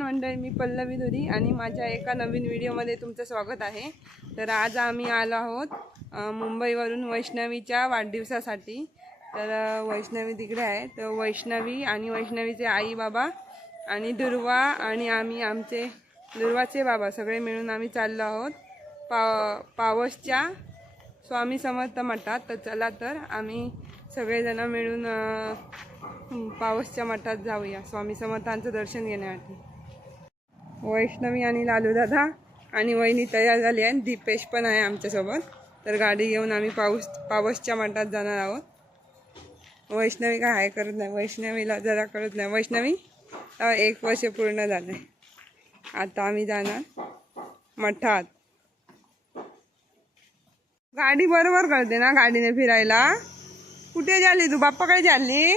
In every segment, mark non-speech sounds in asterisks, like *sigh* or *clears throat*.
नमस्कार मंडळी मी पल्लवी धुरी आणि माझ्या एका नवीन व्हिडिओमध्ये तुमचं स्वागत आहे. तर आज आम्ही आलो आहोत मुंबईवरून वैष्णवीच्या वाढदिवसासाठी. तर वैष्णवी तिकडे आहे. तर वैष्णवी आणि वैष्णवीचे आई बाबा आणि दुर्वा आणि आम्ही आमचे दुर्वाचे बाबा सगळे मिळून आम्ही चाललो आहोत. पा पावसच्या स्वामी समर्थ मठात. तर चला तर आम्ही सगळेजणं मिळून पावसच्या मठात जाऊया. स्वामी समर्थांचं दर्शन घेण्यासाठी. वैष्णवी आणि लालू दादा आणि वहिनी तयार झाली आहे. दीपेश पण आहे आमच्यासोबत. तर गाडी घेऊन आम्ही पाऊस पावसच्या मठात जाणार आहोत. वैष्णवी काय हाय करत नाही. वैष्णवीला जरा कळत नाही. वैष्णवी एक वर्ष पूर्ण झालं आता आम्ही जाणार मठात. गाडी बरोबर करते ना गाडीने फिरायला. कुठे झाली तू? बाप्पाकडे झाली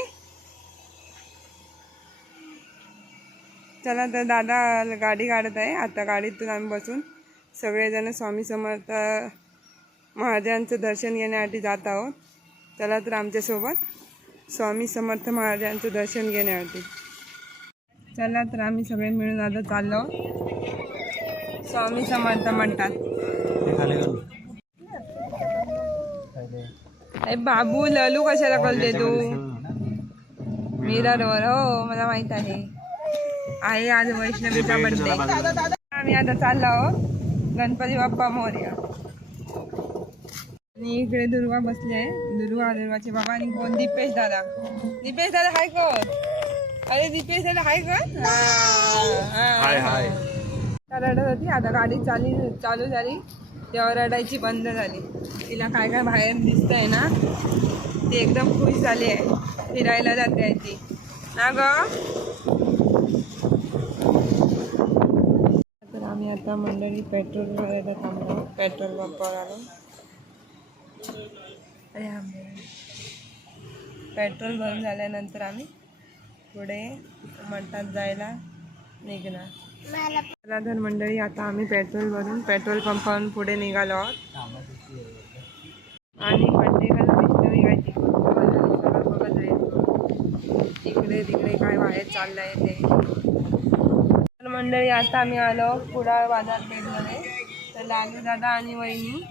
चला तर दादा गाडी काढत आहे. आता गाडीतून आम्ही बसून सगळेजण स्वामी समर्थ महाराजांचं दर्शन घेण्यासाठी जात आहोत. चला तर आमच्यासोबत स्वामी समर्थ महाराजांचं दर्शन घेण्यासाठी. चला तर आम्ही सगळे मिळून आता चाललो. स्वामी समर्थ म्हणतात. अरे बाबू ललू कशाला कळते तू मिररवर हो मला माहीत आहे. आहे आज वैष्णवीचा बर्थडे आम्ही आता चाललो आहोत. गणपती बाप्पा मोर्या. आणि इकडे दुर्वा बसले आहे. दुर्वा दुर्वाचे बाबा आणि कोण? दीपेश दादा. दीपेश दादा हाय कोण? अरे दीपेश दादा हाय कोण? रडत होती. आता गाडी चाली चालू झाली. तेव्हा रडायची बंद झाली. तिला काय काय बाहेर दिसतंय ना ती एकदम खुश झाली आहे. फिरायला जाते आहे ती. ना ग? आणि आम्ही आता मंडळी पेट्रोल भरायला थांबलो. पेट्रोल पंपावर आलो पेट्रोल भरून झाल्यानंतर आम्ही पुढे मठात जायला निघणार. चला तर मंडळी आता आम्ही पेट्रोल भरून पेट्रोल पंपावरून पुढे निघालो आहोत. आणि प्रत्येकाला वैष्णवी गायची बघत आहे इकडे तिकडे काय बाहेर चाललंय ते. मंडळी आता आम्ही आलो कुडाळ बाजारपेठमध्ये तर लालू दादा आणि वहिनी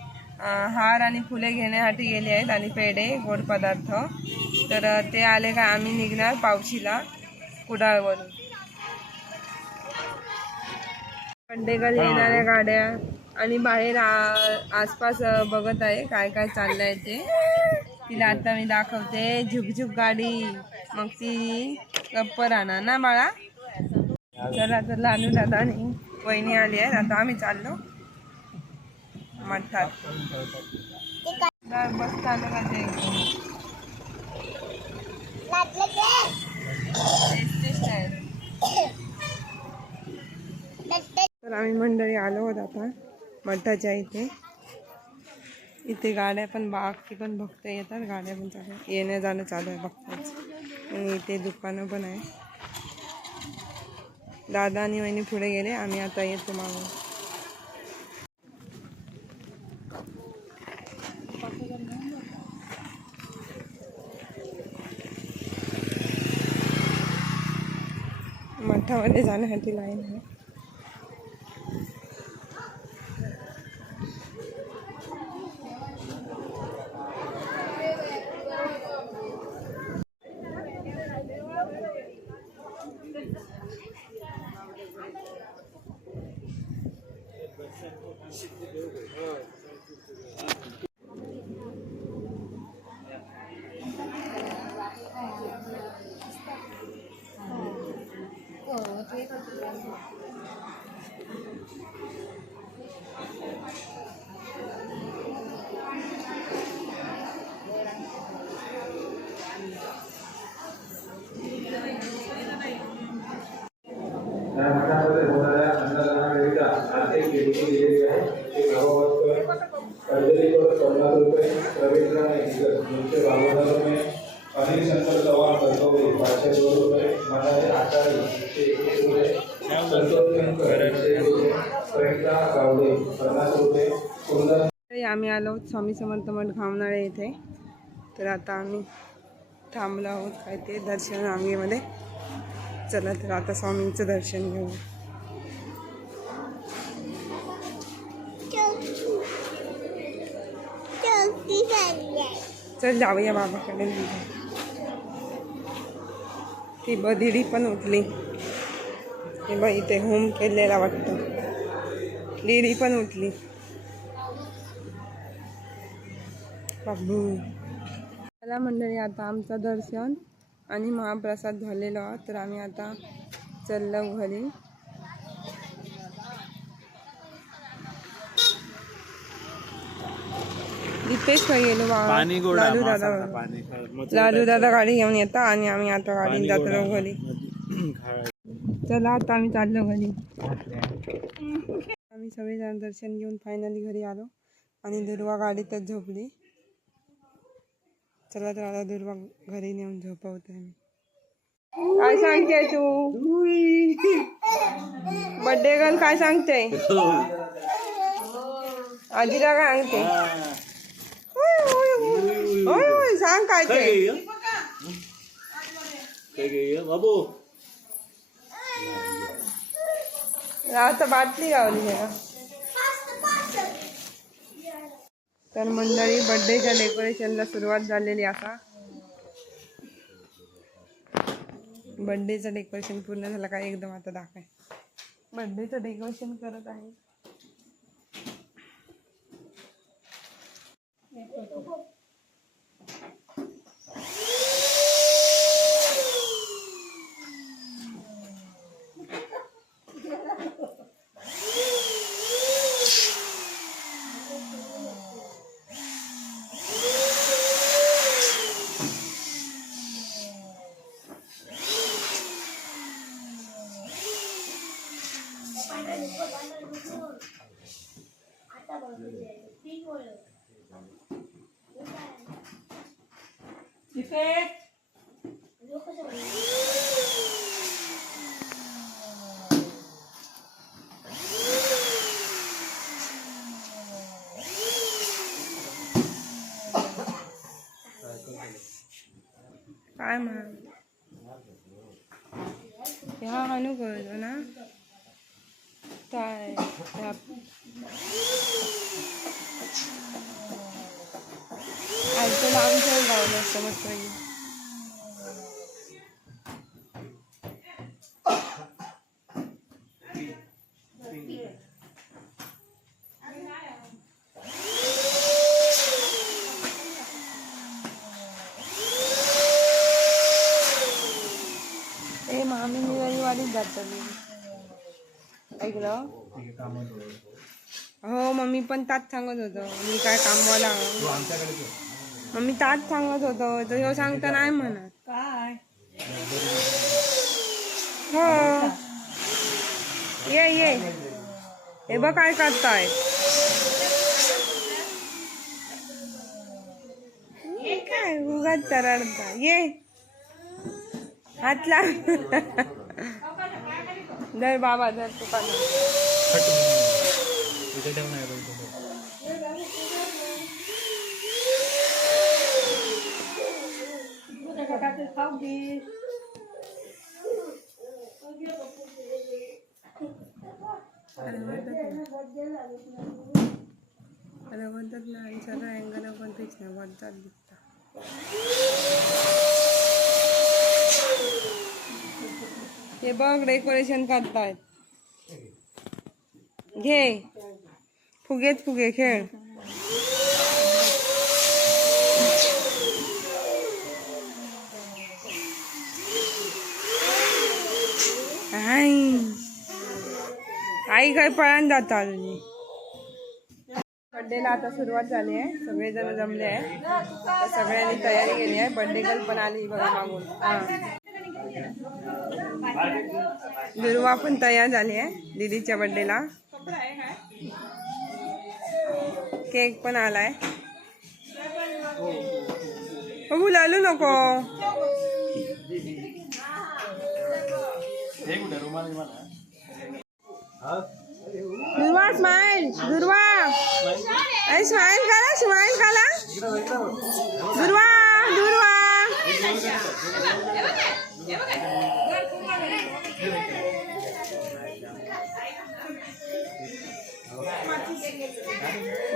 हार आणि फुले घेण्यासाठी गेले आहेत आणि पेढे गोड पदार्थ. तर ते आले का आम्ही निघणार पावशीला कुडाळवरून. खंडेकर येणाऱ्या गाड्या आणि बाहेर आसपास बघत आहे काय काय चाललंय ते. तिला आता मी दाखवते. झुकझुक गाडी. मग ती गप्प राहणार ना बाळा? तर आता लालू दादा आणि वहिनी आली आहेत. आता आम्ही चाललो. मठात तर बस चालू म्हणजे तर आम्ही मंडळी आलो आहोत आता. मठाच्या इथे. इथे गाड्या पण बाकी पण बघता येतात. गाड्या पण चालू येणं जाणं चालू आहे बघताच. आणि इथे दुकानं पण आहे दादा आणि वहिनी पुढे गेले आम्ही आता येतो मागून. मठामध्ये जाण्यासाठी लाईन आहे. स्वामी समर्थ मठ घावनाळे इथे. तर आता आम्ही थांबलो आहोत काय ते दर्शन रांगेमध्ये. चला तर आता स्वामींचं दर्शन घेऊ. चल जाऊया बाबाकडे. ती बदिडी पण उठली. हे बघ इथे होम केलेला वाटतं. लिरी पण उठली. बाबू चला मंडळी आता आमचं दर्शन आणि महाप्रसाद झालेलो आहोत. तर आम्ही आता चाललो घरी. इथेच काय गेलो गोडा लालू दादा लालू दादा गाडी घेऊन येतात आणि आम्ही आता गाडीने जातो घरी *clears throat* चला आता आम्ही चाललो घरी. आम्ही सगळेजण दर्शन घेऊन फायनली घरी आलो आणि दुर्वा गाडीतच झोपली. चला तर आता दुर्वा घरी नेऊन झोपवते मी काय सांगते तू? बर्थडे गर्ल काय सांगते? आजीला काय सांगते? होय, होय. होय, होय, सांग काय ते. बाबू आता बाटली गावली आहे. तर मंडळी बर्थडेच्या डेकोरेशनला सुरुवात झालेली आता. बर्थडेचं डेकोरेशन पूर्ण झालं का एकदम आता दाखवाय बर्थडेचं डेकोरेशन करत आहे. काय म्हण ह्या हानू करतो ना काय ह्या- आजचं आमचं गावलं असतं ए मामी मी रविवारीच जातो मी. ऐकलं? हो मम्मी पण ताच सांगत होतो. मी काय कामवाला? मम्मी ताच सांगत होतो. तर ह्यो सांगता नाही म्हणत. काय? हो. ये ये. हे बघ काय करताय. हे काय उगाच तरडता ये. हात लाग धर बाबा धर तू का इथे ठेव नाही खाऊ दे अरे म्हणतात ना सगळं अँगल पण तेच नाही वरचाच दिसता हे बघ डेकोरेशन करतायत घे. फुगेच फुगे खेळ. आई. आई काय पळान जाता अजून बर्थडेला आता सुरुवात झाली आहे. सगळेजण जमले आहे. सगळ्यांनी तयारी केली आहे. बर्थडे कल्पना पण आली बघा मागून. हा. दुर्वा पण तयार झाली आहे दीदीच्या बड्डेला केक पण आलाय. हो लालू नको. दुर्वा स्माइल दुर्वा. अरे स्माइल खाला स्माइल खाला. दुर्वा दुर्वा.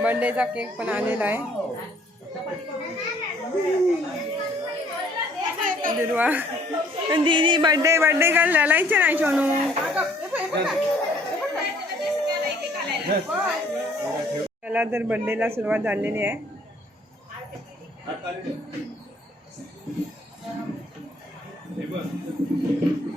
बर्थडेचा केक पण आलेला आहे. दुर्वा दीदी बर्थडे बर्थडे काल घालायचं नाही सोनू. त्याला तर बर्थडेला सुरुवात झालेली आहे. इकडे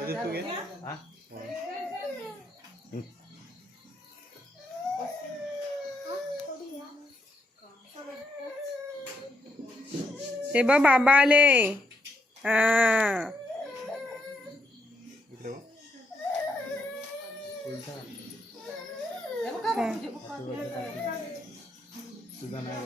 तू घे हा हे बघ बाबा आले हा इकडे बघ. उलटा. तुझा नाही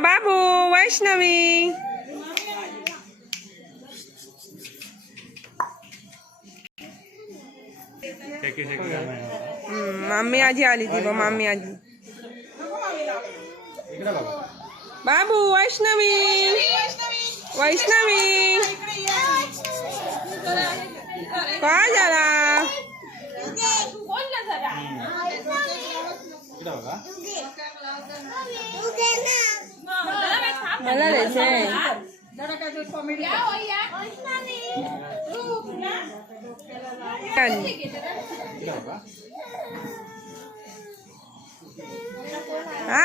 बाबू वैष्णवी हम्म, मामी आजी आली ती बघ मामी आजी इकडे बघा बाबू वैष्णवी वैष्णवी काय झाला इकडे बघा मला द्यायचंय इकडे बघा हा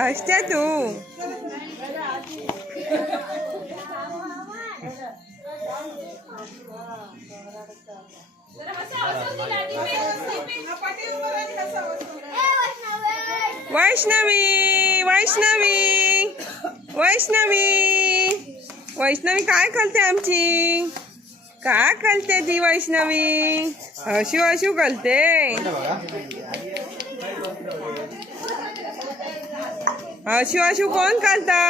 हसते तू वैष्णवी. वैष्णवी वैष्णवी वैष्णवी. काय करते आमची? काय करते ती वैष्णवी? हशू हशू करते इकडे बघा हशू हशू कोण करता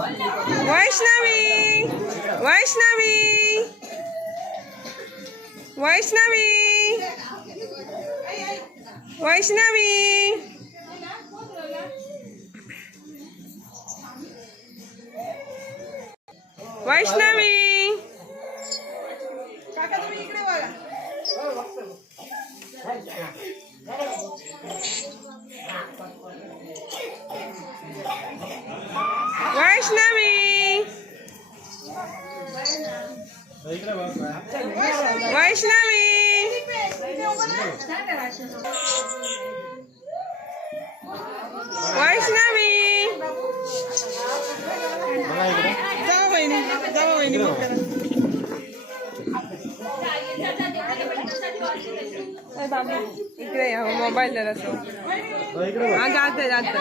वैष्णवी वैष्णवी वैष्णवी वैष्णवी वैष्णवी जात जात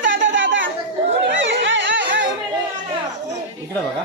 दादा दादा इकडे बघा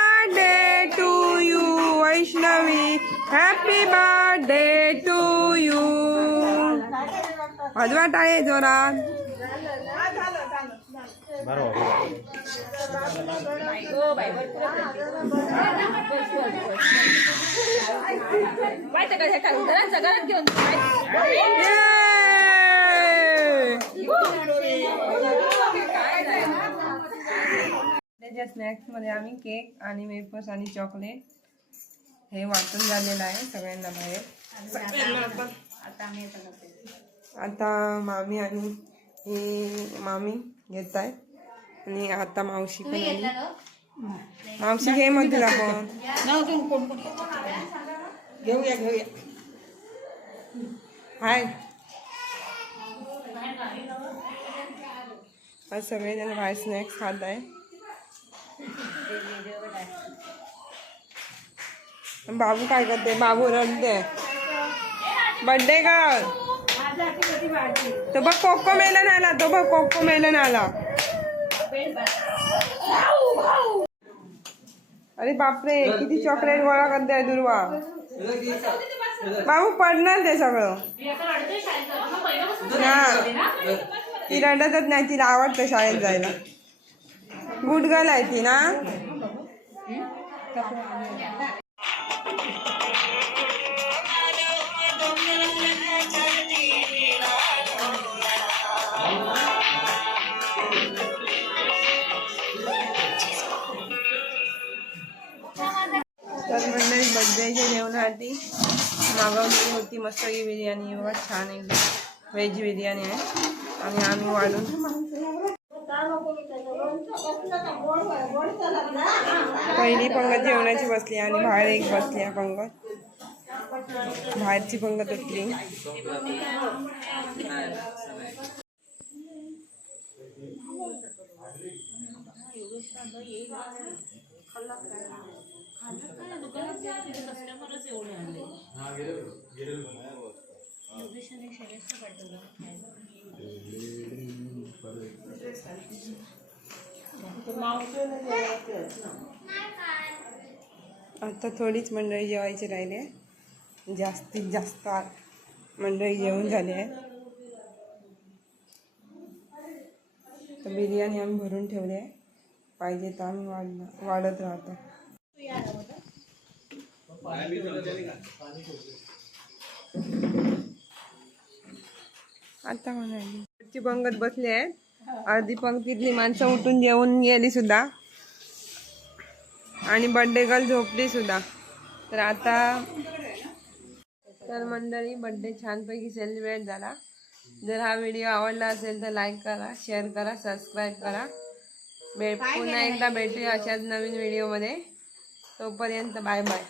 वाजवा टाळे जोरात. स्नॅक्समध्ये आम्ही केक आणि वेफर्स आणि चॉकलेट हे वाटून झालेलं आहे सगळ्यांना बाहेर. आता. आता मामी आणि ही मामी घेत आहे आणि आता मावशी पण आली. मावशी घे मग तुला पण घेऊया घेऊया. हाय. आज सगळेजण बाहेर स्नॅक्स खात आहे बाबू काय करते? बाबू रडते. बर्थडे गर्ल तो बघ कोको मेलन आला तो बघ कोको मेलन आला. अरे बापरे किती चॉकलेट गोळा करते दुर्वा. बाबू पडणार ते सगळं. हा. ती रडतच नाही तिला आवडतं शाळेत जायला. गुड गर्ल आहे ती ना? बर्थडेच्या मागवलेली होती मस्त बिर्याणी. बघा छान एकदम व्हेज बिर्याणी आहे. आणि आम्ही वाढून पहिली पंगत जेवणाची बसली आणि बाहेर एक बसली आहे पंगत. बाहेरची पंगत उठली. आता थोडीच मंडळी जेवायची राहिली. आहे जास्तीत जास्त मंडळी जेवून झाली आहे तर बिर्याणी आम्ही भरून ठेवली आहे. पाहिजे तर आम्ही वाढ वाढत राहतो. आता म्हणाली. पंगत बसली आहे. अर्धी पंक्तीतली माणसं उठून जेवून गेली सुद्धा. आणि बर्थडे गर्ल झोपली सुद्धा. तर आता तर मंडळी बर्थडे छानपैकी सेलिब्रेट झाला. जर हा व्हिडिओ आवडला असेल तर लाईक करा शेअर करा सबस्क्राईब करा. भेट पुन्हा एकदा भेटूया अशाच नवीन व्हिडिओमध्ये तोपर्यंत बाय बाय